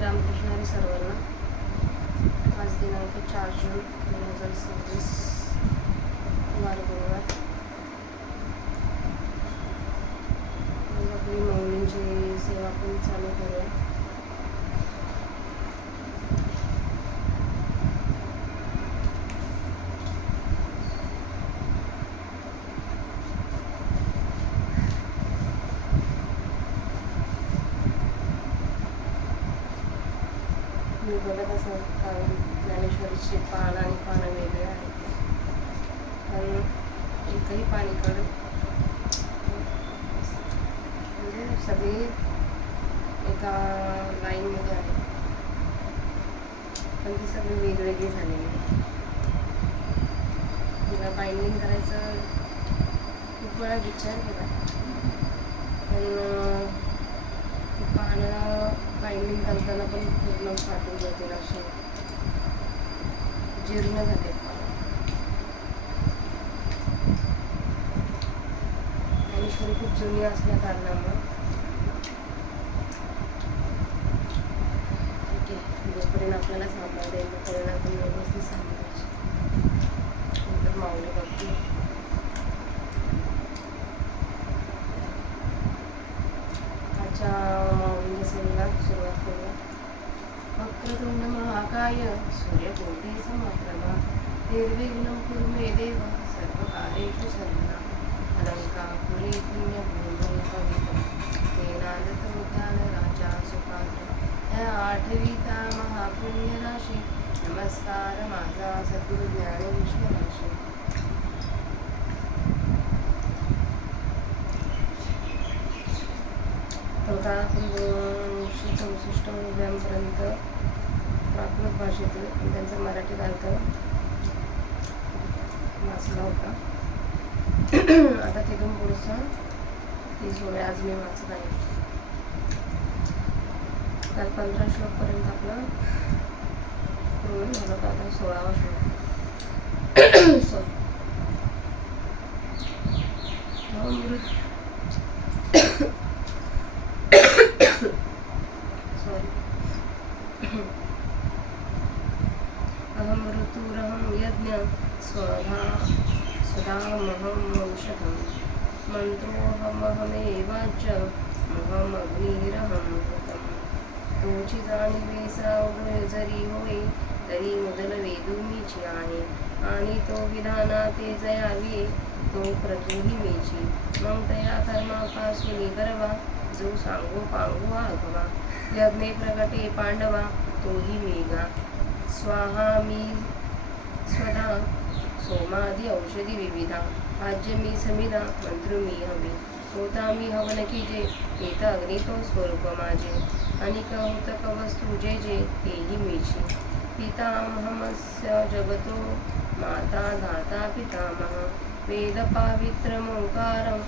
रामकृष्ण हरी सर्वांना. आज दिनांक 4 जून 2026 वार गुरुवार. आज आपली माऊलींची सेवा पण चालू करूया. मी बघत असं कारण ज्ञानेश्वरीचे पान आणि पानं वेगळे आहेत, कारण एकही पाणीकडं म्हणजे सगळी एका लाईनमध्ये आहे, पण ती सगळी वेगवेगळी झालेली आहे. तिला बाइंडिंग करायचं खूप वेळा विचार केला, पण पानं बाइंडिंग करताना पण पूर्ण फाटून जातील, असे जीर्ण झाले पानं. ज्ञानेश्वरी खूप जुनी असल्या कारणामुळे ठीक आहे, जोपर्यंत आपल्याला सांभाळता येईल तोपर्यंत आपण व्यवस्थित सांभाळायची. नंतर माऊली बघते. आजच्या माऊलींच्या सेवेला सुरुवात करूया. वक्रतुंड महाकाय सूर्यकोटी समप्रभा निर्विघ्नं कुरु मे देव सर्वकार्येषु सर्वदा अलंकापुरी पुण्यभूमी पवित्रं तेनादतोद्यान राजा सुपात्र या आठवीता महापुण्य राशी. नमस्कार माझा सद्गुरु ज्ञानेश्वराशी. तर आपण 264 रुपयांपर्यंत प्राकृत भाषेतील आणि त्यांचा मराठीत अर्थ वाचला होता. आता तिथून पुढचं 30 ओव्या आज मी वाचत आहे. काल 15 श्लोकपर्यंत आपलं पूर्ण झालं होतं. आता 16वा श्लोक. अहम ऋतुरहम यज्ञ स्वधामहम औषधम मंत्रोहमहमेवाच महमग्निरहम कृतम. तोची जाणीवे सावध जरी होय तरी मुदल वेदुमीची आहे, आणि तो विधाना ते जयावी तो प्रतुही मीची. मग तया कर्मापासून गर्वा जो सांगो पांगो आघवा. यज्ञे प्रगटे पांडवा तोही मेघा. स्वाहा मी स्वधा सोमादी औषधी विविधा. आज्य मी समिधा मंत्र मी हवी. होता मी हवन की जे येत अग्नी तो स्वरूप माझे. आणि होतक वस्तू जे जे तेही मीची. पितामहमस्य जगतो माता धाता पितामह. वेद पावित्रमोंकारं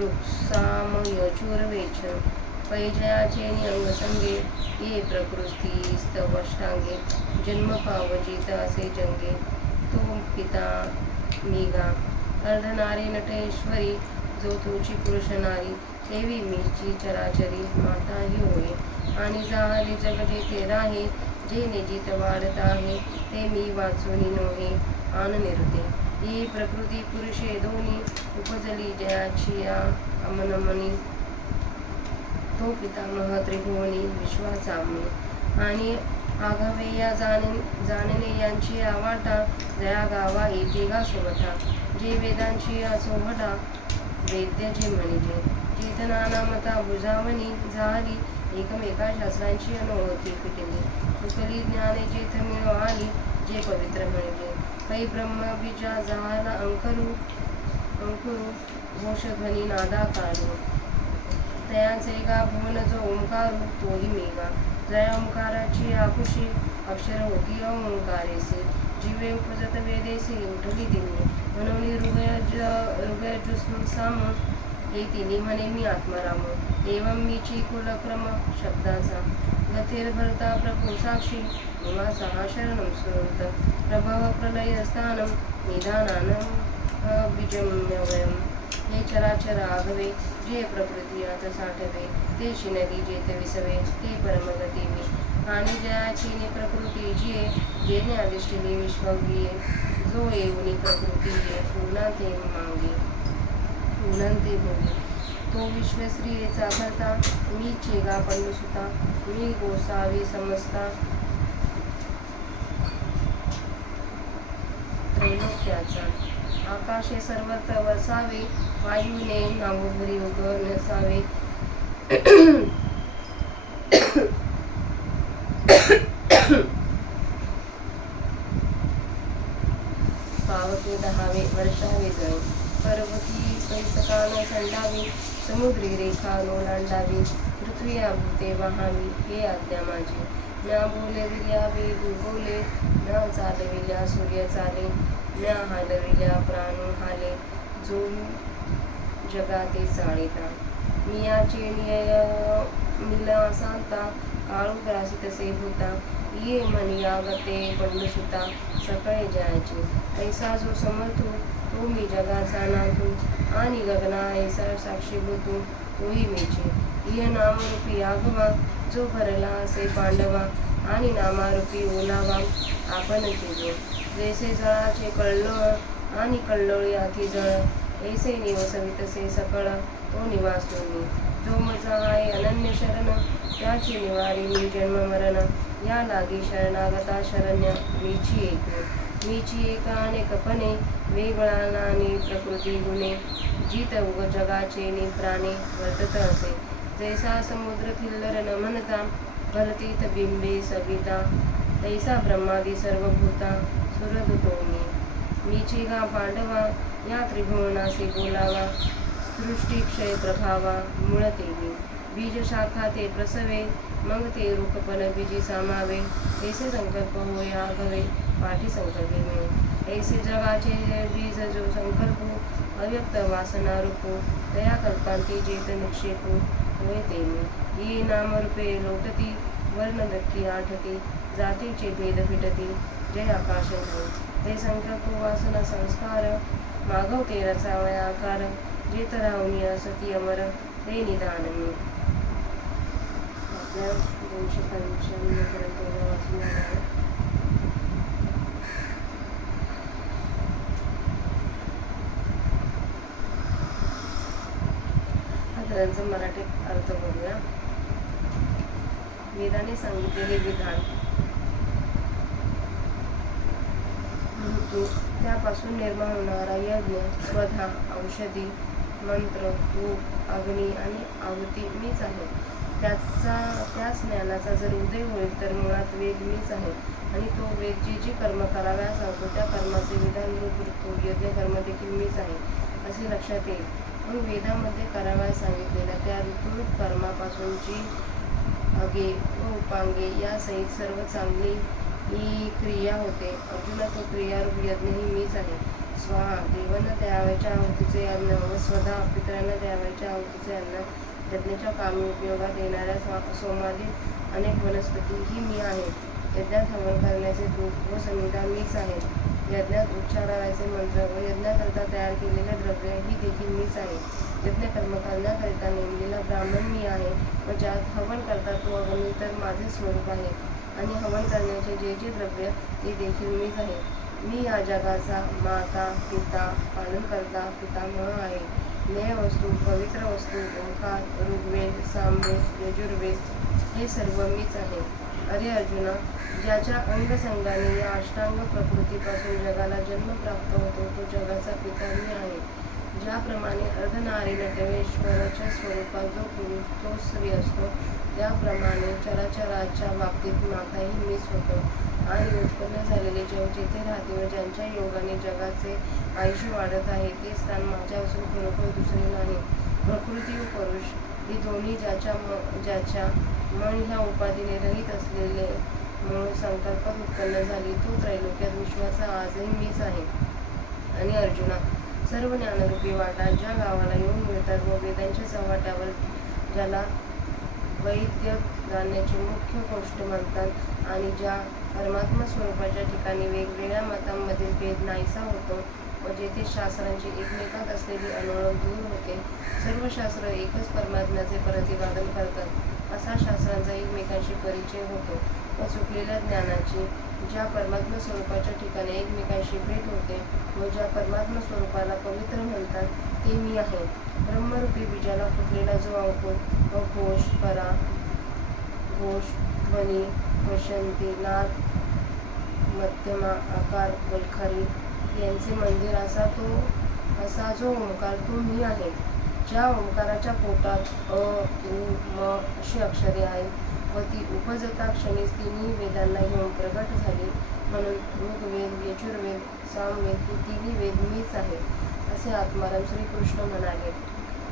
ऋक्साम यजुर्वेच. पैजयाचे अंगसंगे ये प्रकृती स्तवष्टांगे. जन्म पावजित असे जंगे तो पिता मीगा. अर्धनारी नटेश्वरी जो तुझी पुरुष नारी. देवी मीची चराचरी माता ही होय. आणि जाहली जग जेथे राहे जे निजित वाढत आहे ते मी वाचूनी नोहे आन निरते. ही प्रकृती पुरुषे दोन्ही उपजली जयाची या अमनमनी. तो पितामह त्रिभुवनी विश्वाचा मी. आणि आघावे या जाणणे यांची आवाटा. जया गावा येते गा सोवटा. जे वेदांची असोहटा वेद्य जे म्हणजे. चेतना नामता बुजावणी झाली एकमेका शास्त्रांची अनोळखी फिटली. चुकली ज्ञाने चेत मिळाली जे पवित्र म्हणजे. काही ब्रह्म बीजा झाला अंकुरू घोषध्वनी नादा काढू. तयाचे गा भुवन जो ओंकारू तोही मेघा. जया ओंकाराची आकुशी अक्षर होती ओंकारेसे. जीवे उपजत वेदेसे उठली दिनी. म्हणून हृदय जुस्साम हे तिन्ही म्हणे मी आत्माराम. एवं मीची कुलक्रम शब्दाचा. गतिर्भरता प्रभू साक्षी निवासा शरणं सुरत. प्रभव प्रलय स्थानं निधानानं बीजम्यवयम्. हे चराचर आघवे, जे प्रकृती आत साठवे, ते शिनदी जेत विसवे, ते परमगती मी. आणि जयाची प्रकृती जिये, जेने अधिष्ठिली विश्वविये, जो येऊनी प्रकृती ये, पुन्हा ते मागे उलंते भोगे. तो विश्वश्रियेचा भरता, मी चेगा पंडुसुता, मी गोसावी समजता त्रैलोक्याचा. आकाशे सर्वत्र वसावे, वायूने नामोभरी उग नसावे. पावके दहावे वर्षावे जणू, पर्वती पैसकान संडावी, समुद्री रेखा ओलांडावी, पृथ्वी भूते वाहावी, हे आज्ञा माझी. म्या बोलविल्या वेद बोले, म्या चालविल्या सूर्य चाले, म्या हालविल्या प्राणू हाले, जो जगाते चाळिता. मियाचे मिला सांता, काळू ग्रासी तसे भूता, ये मनी यावते पंडुसुता, सकळे जयाचे. ऐसा जो समर्थू, तो मी जगाचा नाथू, आणि गगना ऐसा साक्षीभूतू, तोही मीचे. ये नामरूपी आगवा, जो भरला असे पांडवा, आणि नामारूपी ओलावा आपण जो. जैसे जळाचे कळलोळ, आणि कळलोळी आधी जळ, ऐसे निवसवितसे सकळ, तो निवासू मी. जो मजा आहे अनन्य शरण, त्याची निवारी मी जन्म मरण. या लागी शरणागता शरण्य, मीची एक. मीची एक अनेकपणे, वेगळा नानी प्रकृती गुणे, जित उग जगाचे नि प्राणे वर्तत असे. जैसा समुद्र थिल्लर न म्हणता, भरतीत बिंबे सविता, तैसा ब्रह्मादी सर्व भूता सुरदुतो मी. मीचे गा पांडवा, या त्रिभुवनासे बोलावा, सृष्टी क्षय प्रभावा मुळते मी. बीज शाखा ते प्रसवे, मग ते रूपपण बीजी सामावे, ऐसे संकल्प होय आघवे, पाठी संकल्पे मिळू. ऐसे जगाचे बीज जो संकल्पू, अव्यक्त वासना रूपू, तया कल्पांती जेत निक्षेपू, होय ते मी. ये नामरूपे लोटती, वर्णदत्ती आठती, जातीचे भेद फिटती, जय आकाश हो. ते संकल्प वासना संस्कार, मागवते रचावया आकार, जेत राहुनी असती अमर, ते निदान मी. आपल्या 295 पर्यंत वाचून झाला आहे. आता त्यांचा मराठीत अर्थ बघूया. वेदाने सांगितलेले विधान, ऋतू, त्यापासून निर्माण होणारा यज्ञ, स्वधा, औषधी, मंत्र, धूप, अग्नी आणि आहुती मीच आहे. त्याच ज्ञानाचा जर उदय होईल तर मुळात वेद मीच आहे. आणि तो वेद जे कर्म कराव्यास सांगतो, त्या कर्माचे विधान रूप ऋतू, यज्ञ कर्म देखील मीच आहे, असे लक्षात येईल. मग वेदामध्ये कराव्यास सांगितलेल्या त्या ऋतूरूप कर्मापासूनची अगे व उपांगे यासहित सर्व चांगली ही क्रिया होते. अर्जुना, तो क्रियारूप यज्ञही मीच आहे. स्वाहा, देवांना द्यावयाच्या आहुतीचे अन्न व स्वधा, पितरांना द्यावयाच्या आहुतीचे अन्न, यज्ञाच्या कामी उपयोगात येणाऱ्या सोमादी अनेक वनस्पती ही मी आहे. यज्ञात हवन करण्याचे धूप व समिधा मीच आहे. यज्ञात उच्चारावयाचे मंत्र व यज्ञाकरिता तयार केलेले द्रव्य ही देखील मीच आहे. यज्ञकर्म करण्याकरिता नेमलेला ब्राह्मण मी आहे, व ज्यात हवन करता तो अग्नी तर माझे स्वरूप आहे. आणि हवन करण्याचे जे जे द्रव्य ते देखील मीच आहे. मी या जगाचा माता, पिता, पालनकर्ता, पितामह आहे. न्याय वस्तू, पवित्र वस्तू, ओंकार, ऋग्वेद, सामवेद, यजुर्वेद हे सर्व मीच आहे. अरे अर्जुना, ज्याच्या अंगसंगाने या अष्टांग प्रकृतीपासून जगाला जन्म प्राप्त होतो, तो जगाचा पिता मी आहे. ज्याप्रमाणे अर्धनारी नटवेश्वराच्या स्वरूपात जो पुरुष तो स्त्री असतो, त्याप्रमाणे चराचराच्या बाबतीत माताही मीच होतो. आणि उत्पन्न झालेले जग जेथे राहते व ज्यांच्या योगाने जगाचे आयुष्य वाढत आहे, ते स्थान माझ्या असून खरोखर दुसरे नाही. प्रकृती व परुष ही दोन्ही ज्याच्या मन ह्या उपाधीने रहित असलेले म्हणून संकल्पात उत्पन्न झाली, तो त्रैलोक्यात विश्वाचा आजही मीच आहे. आणि अर्जुना, सर्व ज्ञानरूपी वाटा ज्या गावाला येऊन मिळतात व वेदांच्या चव्हाट्यावर ज्याला वैद्य जाणण्याची मुख्य गोष्ट म्हणतात, आणि ज्या परमात्मा स्वरूपाच्या ठिकाणी वेगवेगळ्या मतांमधील भेद नाहीसा होतो, व जेथे शास्त्रांची एकमेकात असलेली अनोळख दूर होते. सर्व शास्त्र एकच परमात्म्याचे प्रतिपादन करतात. असा शास्त्रांचा एकमेकांशी परिचय होतो व चुकलेल्या ज्ञानाची ज्या परमात्मा स्वरूपाच्या ठिकाणी एकमेकांशी भेट होते व ज्या परमात्मा स्वरूपाला पवित्र म्हणतात ते मी आहे. ब्रह्मरूपी बीजाला फुटलेला जो अंकुर व घोष, परा, घोष, ध्वनी, वसंती, नाद, मध्यमा, आकार, वल्खारी यांचे मंदिर असा जो ओंकार तो मी आहे. ज्या ओंकाराच्या पोटात अ, उ, म अशी अक्षरे आहेत व ती उपजता क्षणीच तिन्ही वेदांना घेऊन प्रगट झाली. म्हणून ऋग्वेद, यजुर्वेद, सामवेद ही तिन्ही वेद मीच आहे असे आत्माराम श्रीकृष्ण म्हणाले.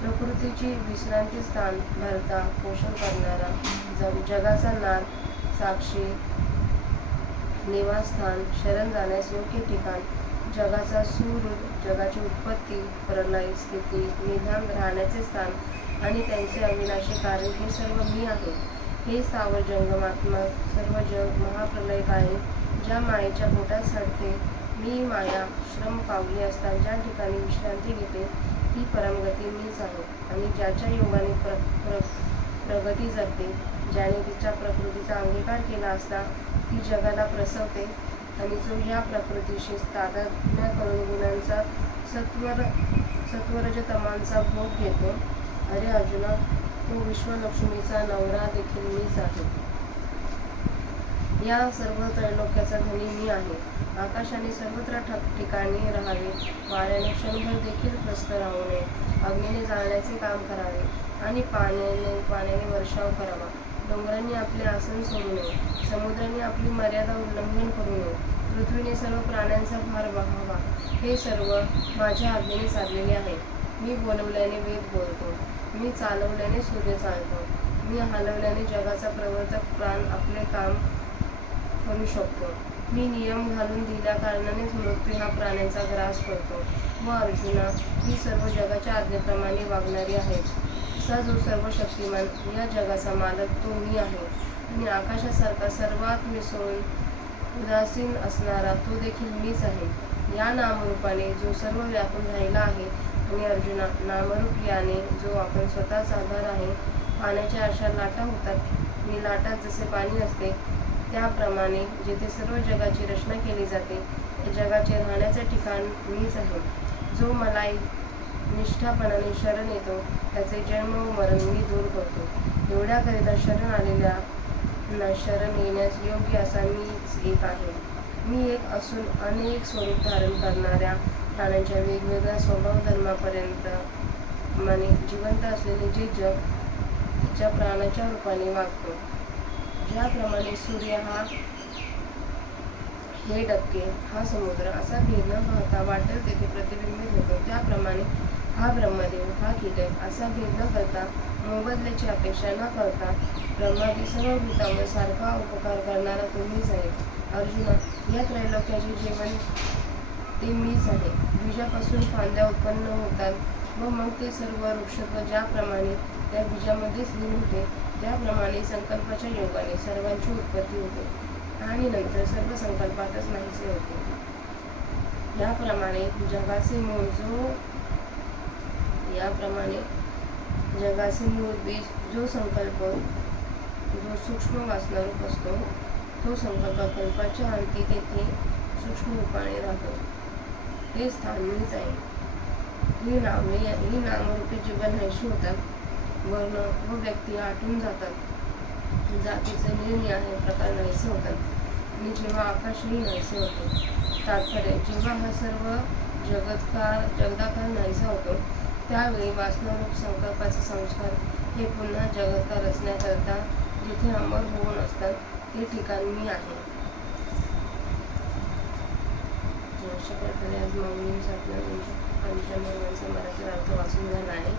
प्रकृतीची विश्रांती स्थान, भरता पोषण करणारा, जगाचा नाद, साक्षी, निवासस्थान, शरण जाण्यास योग्य ठिकाण, जगाचा सूर, जगाची उत्पत्ती, प्रलय, स्थिती, निधान, राहण्याचे स्थान आणि त्यांचे अविनाशी कारण हे सर्व मी आहे. हे स्थावर जंगमात्मा सर्व जग महाप्रलय काळी ज्या मायेच्या पोटात सडते मी माया श्रम पावली असता ज्या ठिकाणी विश्रांती घेते ती परमगती मीच आहे. आणि ज्याच्या योगाने प्रगती जगते, ज्याने तिच्या प्रकृतीचा अंगीकार केला असता ती जगाला प्रसवते आणि जो ह्या प्रकृतीशी तादात्म्य करून गुणांचा सत्वरजतमांचा भोग घेतो, अरे अर्जुना, तो विश्वलक्ष्मीचा नवरा देखील मीच आहे. या सर्व त्रैलोक्याचा धनी मी आहे. आकाशाने सर्वत्र ठिकाणी राहावे, वाऱ्याने क्षणभर देखील त्रस्त राहू नये, अग्नीने जाळण्याचे काम करावे आणि पाण्याने वर्षाव करावा. डोंगरांनी आपले आसन सोडू नये, समुद्राने आपली मर्यादा उल्लंघन करू नये, पृथ्वीने सर्व प्राण्यांचा भार वाहावा. हे सर्व माझ्या आज्ञेने साधलेले आहे. मी बोलवल्याने वेद बोलतो, मी चालवल्याने सूर्य चालतो, मी हलवल्याने जगाचा प्रवर्तक प्राण आपले काम करू शकतो. मी नियम घालून दिल्या कारणानेच मृत्यू हा प्राण्यांचा ग्रास करतो. व अर्जुना, ही सर्व जगाच्या आज्ञेप्रमाणे वागणारी आहेत. असा जो सर्व शक्तिमान या जगाचा मालक तो मी आहे. आणि आकाशासारखा सर्वात मिसळून उदासीन असणारा तो देखील मीच आहे. या नामरूपाने जो सर्व व्यापून राहिला आहे. आणि अर्जुना, नामरूप याने जो आपण स्वतःच आधार आहे. पाण्याच्या अशा लाटा होतात आणि लाटात जसे पाणी असते त्याप्रमाणे जेथे सर्व जगाची रचना केली जाते त्या जगाचे राहण्याचे ठिकाण मीच आहे. जो मला निष्ठापणाने शरण येतो त्याचे जन्म व मरण मी दूर करतो. एवढ्याकरिता शरण आलेल्या शरण येण्यास योग्य असा मीच एक आहे. मी एक असून अनेक स्वरूप धारण करणाऱ्या प्राण्यांच्या वेगवेगळ्या स्वभाव धर्मापर्यंत माने जिवंत असलेले जे जग त्याच्या प्राणाच्या रूपाने वागतो. ज्याप्रमाणे सूर्य हा हे डबके, हा समुद्र असा भेद न पाहता वाटेल तेथे प्रतिबिंबित होतो, त्याप्रमाणे हा ब्रह्मदेव, हा कीटक असा भेद न करता, मोबदल्याची अपेक्षा न करता ब्रह्मादी सर्व भूतांवर सारखा उपकार करणारा तुम्हीच आहे. अर्जुना, या त्रैलोक्याचे जीवन ते मीच आहे. बीजापासून फांद्या उत्पन्न होतात व मग ते सर्व वृक्षत्व ज्याप्रमाणे त्या बीजामध्येच लीन होते त्याप्रमाणे संकल्पाच्या योगाने सर्वांची उत्पत्ती होते आणि नंतर सर्व संकल्पातच नाहीसे होते. याप्रमाणे जगाचे मूळ बीज जो संकल्प जो सूक्ष्म वासनारूप असतो तो संकल्प कल्पाच्या अंती तेथे सूक्ष्म रूपाने राहतो. हे स्थान मीच आहे. ही नामरूपी जीवन नाहीशी होतात. वर्ण व व्यक्ती आटून जातात. जातीचे निरनिराळे प्रकार नाहीसे होतात आणि जेव्हा आकाशही नाहीसे होते. तात्पर्य, जेव्हा हा सर्व जगदाकार नाहीसा होतो त्यावेळी वासनारूप संकल्पाचे संस्कार हे पुन्हा जगतकार रचण्याकरता जिथे अमर होऊन असतात ते ठिकाण मी आहे. अशा प्रकारे आज माऊलींचा आपल्या पंचांगाचा मराठी अर्थ वाचून झाला आहे.